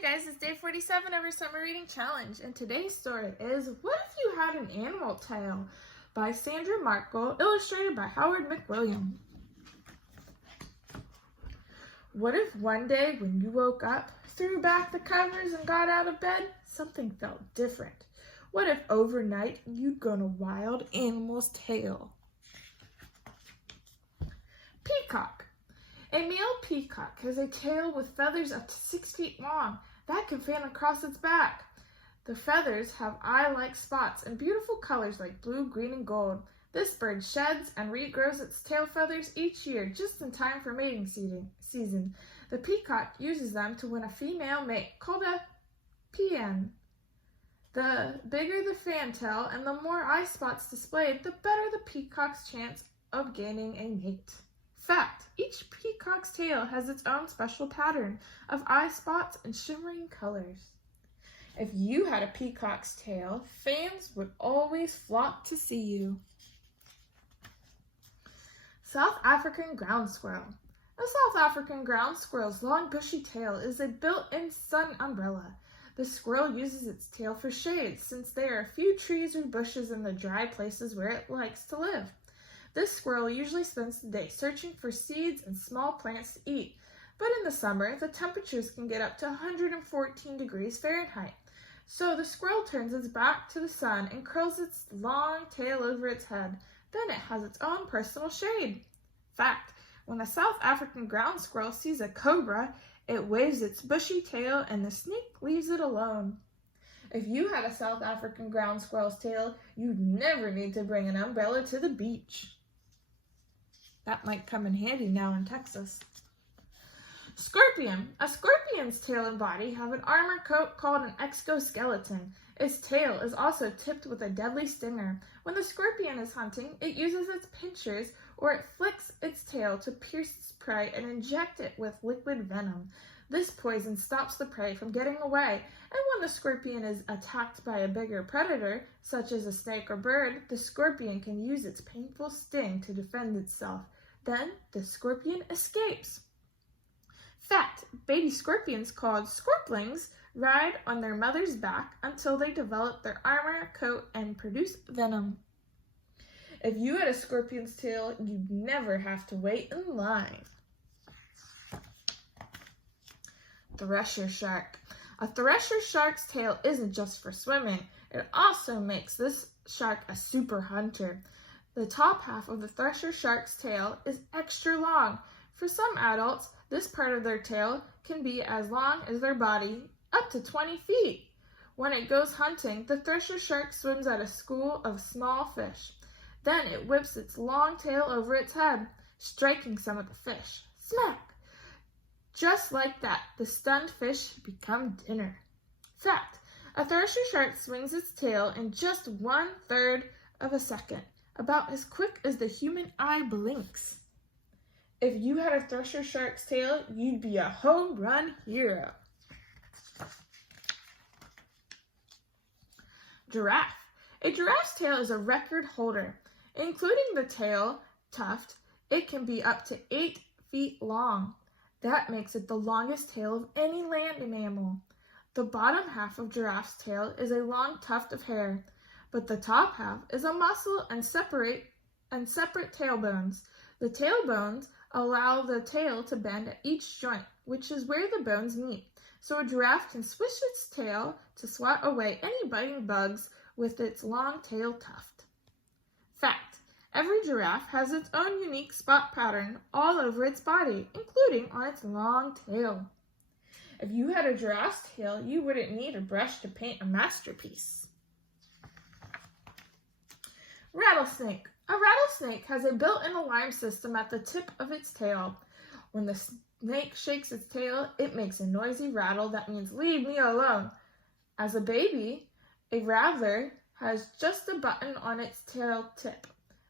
Hey guys, it's day 47 of our summer reading challenge, and today's story is What If You Had an Animal Tail by Sandra Markle, illustrated by Howard McWilliam. What if one day when you woke up, threw back the covers and got out of bed, something felt different? What if overnight you'd grown a wild animal's tail? Peacock. A male peacock has a tail with feathers up to 6 feet long that can fan across its back. The feathers have eye-like spots and beautiful colors like blue, green, and gold. This bird sheds and regrows its tail feathers each year just in time for mating season. The peacock uses them to win a female mate called a peon. The bigger the fantail and the more eye spots displayed, the better the peacock's chance of gaining a mate. Fact: each peacock's tail has its own special pattern of eye spots and shimmering colors. If you had a peacock's tail, fans would always flock to see you. South African ground squirrel. A South African ground squirrel's long bushy tail is a built-in sun umbrella. The squirrel uses its tail for shade since there are few trees or bushes in the dry places where it likes to live. This squirrel usually spends the day searching for seeds and small plants to eat, but in the summer, the temperatures can get up to 114 degrees Fahrenheit. So the squirrel turns its back to the sun and curls its long tail over its head. Then it has its own personal shade. Fact: when a South African ground squirrel sees a cobra, it waves its bushy tail and the snake leaves it alone. If you had a South African ground squirrel's tail, you'd never need to bring an umbrella to the beach. That might come in handy now in Texas. Scorpion. A scorpion's tail and body have an armor coat called an exoskeleton. Its tail is also tipped with a deadly stinger. When the scorpion is hunting, it uses its pincers or it flicks its tail to pierce its prey and inject it with liquid venom. This poison stops the prey from getting away, and when the scorpion is attacked by a bigger predator, such as a snake or bird, the scorpion can use its painful sting to defend itself. Then the scorpion escapes. Fact: baby scorpions called scorplings ride on their mother's back until they develop their armor coat and produce venom. If you had a scorpion's tail, you'd never have to wait in line. Thresher shark. A thresher shark's tail isn't just for swimming. It also makes this shark a super hunter. The top half of the thresher shark's tail is extra long. For some adults, this part of their tail can be as long as their body, up to 20 feet. When it goes hunting, the thresher shark swims at a school of small fish. Then it whips its long tail over its head, striking some of the fish. Smack! Just like that, the stunned fish become dinner. Fact: a thresher shark swings its tail in just 1/3 of a second, about as quick as the human eye blinks. If you had a thresher shark's tail, you'd be a home run hero. Giraffe. A giraffe's tail is a record holder. Including the tail tuft, it can be up to 8 feet long. That makes it the longest tail of any land mammal. The bottom half of giraffe's tail is a long tuft of hair, but the top half is a muscle and separate tailbones. The tailbones allow the tail to bend at each joint, which is where the bones meet, so a giraffe can swish its tail to swat away any biting bugs with its long tail tuft. Fact: every giraffe has its own unique spot pattern all over its body, including on its long tail. If you had a giraffe's tail, you wouldn't need a brush to paint a masterpiece. Rattlesnake. A rattlesnake has a built-in alarm system at the tip of its tail. When the snake shakes its tail, it makes a noisy rattle that means "leave me alone." As a baby, a rattler has just a button on its tail tip.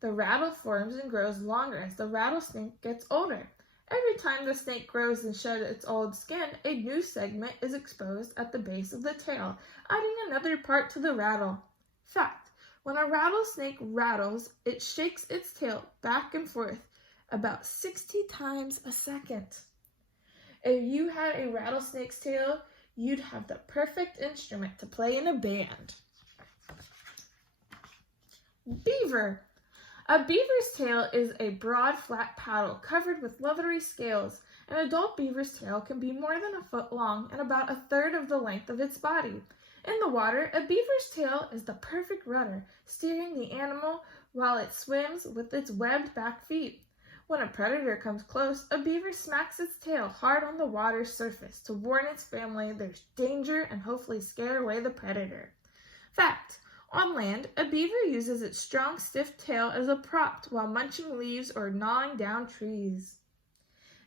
The rattle forms and grows longer as the rattlesnake gets older. Every time the snake grows and sheds its old skin, a new segment is exposed at the base of the tail, adding another part to the rattle. Fact: when a rattlesnake rattles, it shakes its tail back and forth about 60 times a second. If you had a rattlesnake's tail, You'd have the perfect instrument to play in a band. Beaver. A beaver's tail is a broad, flat paddle covered with leathery scales. An adult beaver's tail can be more than a foot long and about a third of the length of its body. In the water, a beaver's tail is the perfect rudder, steering the animal while it swims with its webbed back feet. When a predator comes close, a beaver smacks its tail hard on the water's surface to warn its family there's danger and hopefully scare away the predator. Fact: on land, a beaver uses its strong, stiff tail as a prop while munching leaves or gnawing down trees.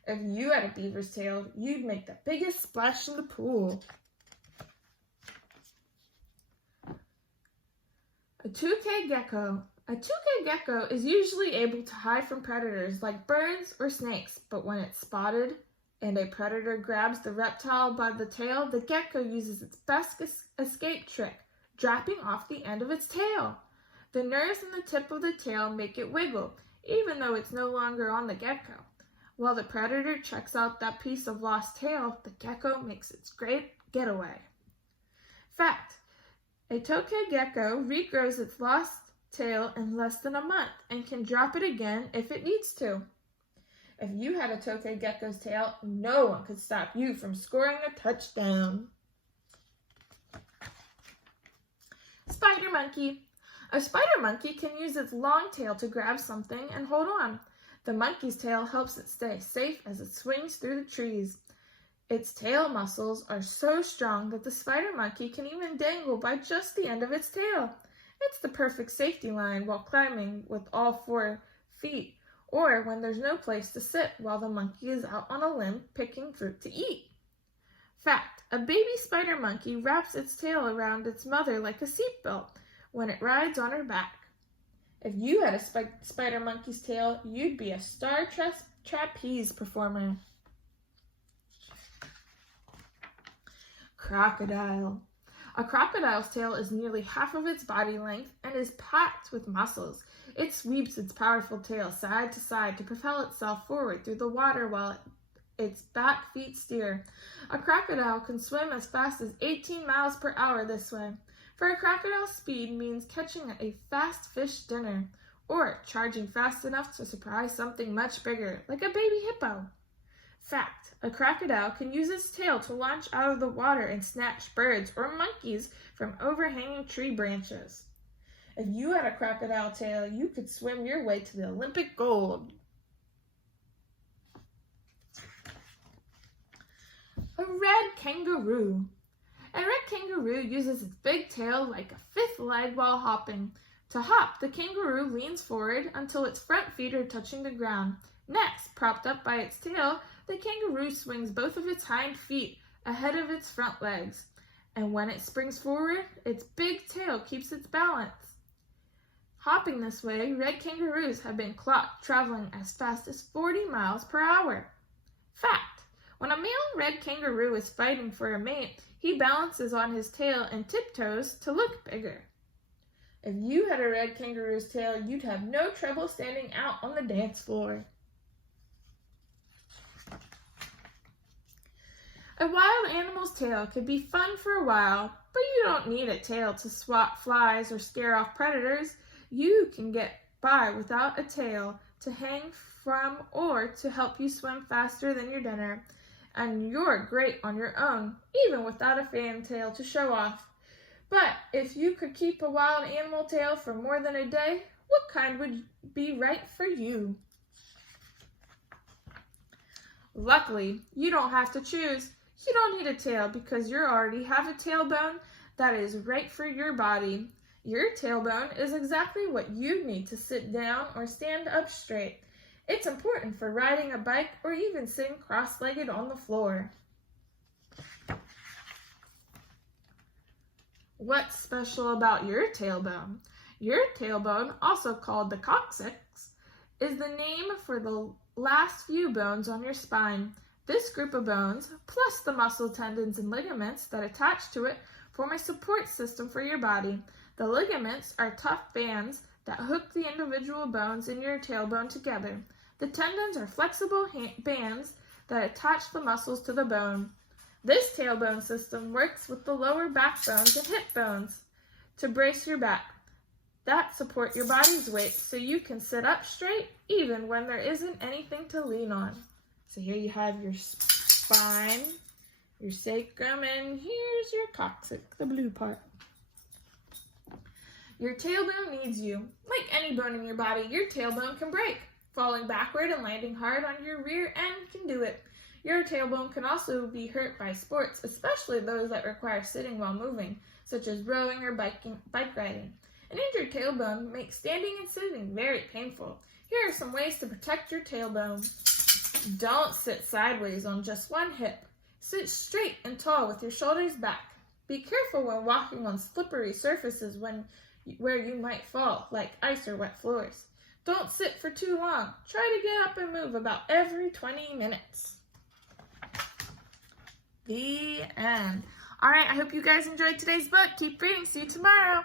If you had a beaver's tail, you'd make the biggest splash in the pool. A Tokay gecko. A Tokay gecko is usually able to hide from predators like birds or snakes, but when it's spotted and a predator grabs the reptile by the tail, the gecko uses its best escape trick, dropping off the end of its tail. The nerves in the tip of the tail make it wiggle, even though it's no longer on the gecko. While the predator checks out that piece of lost tail, the gecko makes its great getaway. Fact: a Tokay gecko regrows its lost tail in less than a month and can drop it again if it needs to. If you had a Tokay gecko's tail, no one could stop you from scoring a touchdown. Spider monkey. A spider monkey can use its long tail to grab something and hold on. The monkey's tail helps it stay safe as it swings through the trees. Its tail muscles are so strong that the spider monkey can even dangle by just the end of its tail. It's the perfect safety line while climbing with all 4 feet, or when there's no place to sit while the monkey is out on a limb picking fruit to eat. Fact: a baby spider monkey wraps its tail around its mother like a seatbelt when it rides on her back. If you had a spider monkey's tail, you'd be a star trapeze performer. Crocodile. A crocodile's tail is nearly half of its body length and is packed with muscles. It sweeps its powerful tail side to side to propel itself forward through the water while its back feet steer. A crocodile can swim as fast as 18 miles per hour this way. For a crocodile's speed means catching a fast fish dinner, or charging fast enough to surprise something much bigger, like a baby hippo. Fact: a crocodile can use its tail to launch out of the water and snatch birds or monkeys from overhanging tree branches. If you had a crocodile tail, you could swim your way to the Olympic gold. A red kangaroo. A red kangaroo uses its big tail like a 5th leg while hopping. To hop, the kangaroo leans forward until its front feet are touching the ground. Next, propped up by its tail, the kangaroo swings both of its hind feet ahead of its front legs. And when it springs forward, its big tail keeps its balance. Hopping this way, red kangaroos have been clocked traveling as fast as 40 miles per hour. Fact: when a male red kangaroo is fighting for a mate, he balances on his tail and tiptoes to look bigger. If you had a red kangaroo's tail, you'd have no trouble standing out on the dance floor. A wild animal's tail can be fun for a while, but you don't need a tail to swat flies or scare off predators. You can get by without a tail to hang from or to help you swim faster than your dinner. And you're great on your own, even without a fantail to show off. But if you could keep a wild animal tail for more than a day, what kind would be right for you? Luckily, you don't have to choose. You don't need a tail because you already have a tailbone that is right for your body. Your tailbone is exactly what you need to sit down or stand up straight. It's important for riding a bike or even sitting cross-legged on the floor. What's special about your tailbone? Your tailbone, also called the coccyx, is the name for the last few bones on your spine. This group of bones, plus the muscle, tendons, and ligaments that attach to it, form a support system for your body. The ligaments are tough bands that hook the individual bones in your tailbone together. The tendons are flexible bands that attach the muscles to the bone. This tailbone system works with the lower back bones and hip bones to brace your back. That support your body's weight so you can sit up straight even when there isn't anything to lean on. So here you have your spine, your sacrum, and here's your coccyx, the blue part. Your tailbone needs you. Like any bone in your body, your tailbone can break. Falling backward and landing hard on your rear end can do it. Your tailbone can also be hurt by sports, especially those that require sitting while moving, such as rowing or bike riding. An injured tailbone makes standing and sitting very painful. Here are some ways to protect your tailbone. Don't sit sideways on just one hip. Sit straight and tall with your shoulders back. Be careful when walking on slippery surfaces where you might fall, like ice or wet floors. Don't sit for too long. Try to get up and move about every 20 minutes. The end. All right, I hope you guys enjoyed today's book. Keep reading. See you tomorrow.